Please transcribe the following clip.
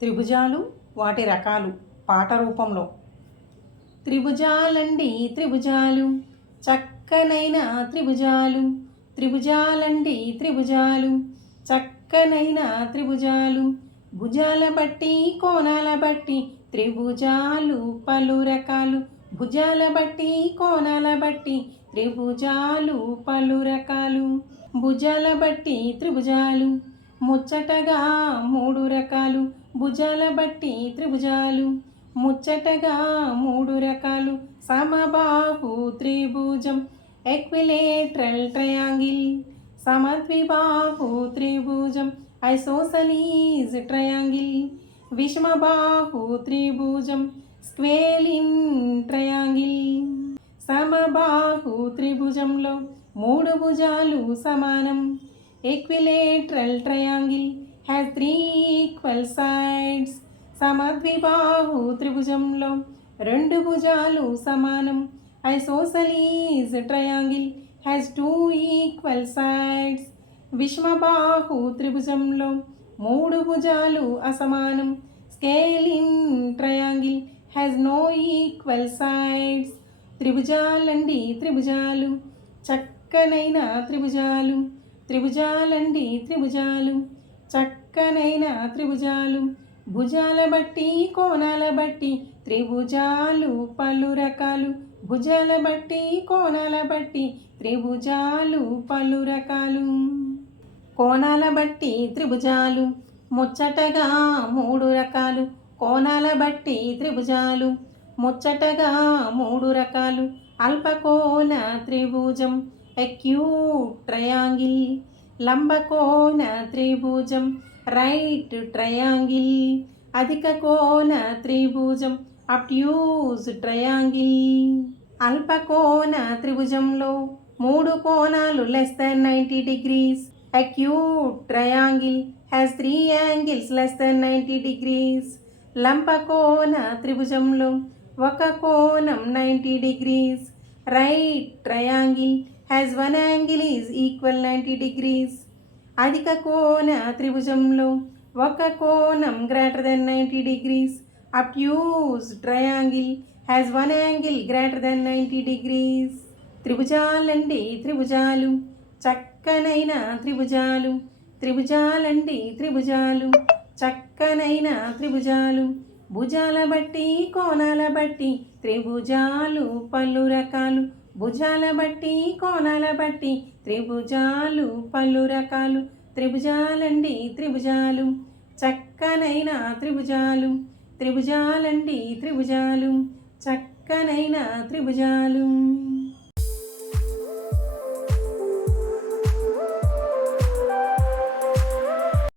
త్రిభుజాలు వాటి రకాలు పాట రూపంలో. త్రిభుజాలండి త్రిభుజాలు చక్కనైన త్రిభుజాలు త్రిభుజాలండి త్రిభుజాలు చక్కనైన త్రిభుజాలు భుజాల బట్టి కోణాల బట్టి త్రిభుజాలు పలు రకాలు భుజాల బట్టి కోణాల బట్టి త్రిభుజాలు పలు రకాలు భుజాల బట్టి త్రిభుజాలు ముచ్చటగా మూడు రకాలు భుజాల బట్టి త్రిభుజాలు ముచ్చటగా మూడు రకాలు. సమబాహు త్రిభుజం ఎక్విలేట్రల్ ట్రయాంగిల్. సమద్విబాహు త్రిభుజం ఐసోసలీజ్ ట్రయాంగిల్. విషమబాహు త్రిభుజం స్క్వేలిన్ ట్రయాంగిల్. సమబాహు త్రిభుజంలో మూడు భుజాలు సమానం. Equilateral triangle has three equal sides సమద్విబాహు త్రిభుజంలో రెండు భుజాలు సమానం isosceles triangle has two equal sides విష్మబాహు త్రిభుజంలో మూడు భుజాలు అసమానం scalene triangle has no equal sides త్రిభుజాలండి త్రిభుజాలు చక్కనైన త్రిభుజాలు త్రిభుజాలండి త్రిభుజాలు చక్కనైన త్రిభుజాలు. భుజాల బట్టి కోణాల బట్టి త్రిభుజాలు పలు రకాలు. భుజాల బట్టి కోణాల బట్టి త్రిభుజాలు పలు రకాలు. కోణాల బట్టి త్రిభుజాలు ముచ్చటగా మూడు రకాలు. కోణాల బట్టి త్రిభుజాలు ముచ్చటగా మూడు రకాలు. అల్పకోణ త్రిభుజం ఎక్యూ ట్రయాంగిల్ లంబకోణ త్రిభుజం రైట్ ట్రయాంగిల్. అధిక కోణ త్రిభుజం అప్ట్యూజ్ ట్రయాంగిల్. అల్పకోణ త్రిభుజంలో మూడు కోణాలు less than ninety degrees acute triangle has three angles less than ninety degrees లంబకోణ త్రిభుజంలో ఒక కోణం ninety degrees right triangle has one angle is equal ninety degrees అధిక కోణ త్రిభుజంలో ఒక కోణం greater than ninety degrees obtuse triangle has one angle greater than ninety degrees త్రిభుజాలండి త్రిభుజాలు చక్కనైన త్రిభుజాలు త్రిభుజాలండి త్రిభుజాలు చక్కనైన త్రిభుజాలు భుజాల బట్టి కోణాల బట్టి త్రిభుజాలు పలు రకాలు. భుజాల బట్టి కోణాల బట్టి త్రిభుజాలు పలు రకాలు. త్రిభుజాలండి త్రిభుజాలు చక్కనైన త్రిభుజాలు. త్రిభుజాలండి త్రిభుజాలు చక్కనైన త్రిభుజాలు.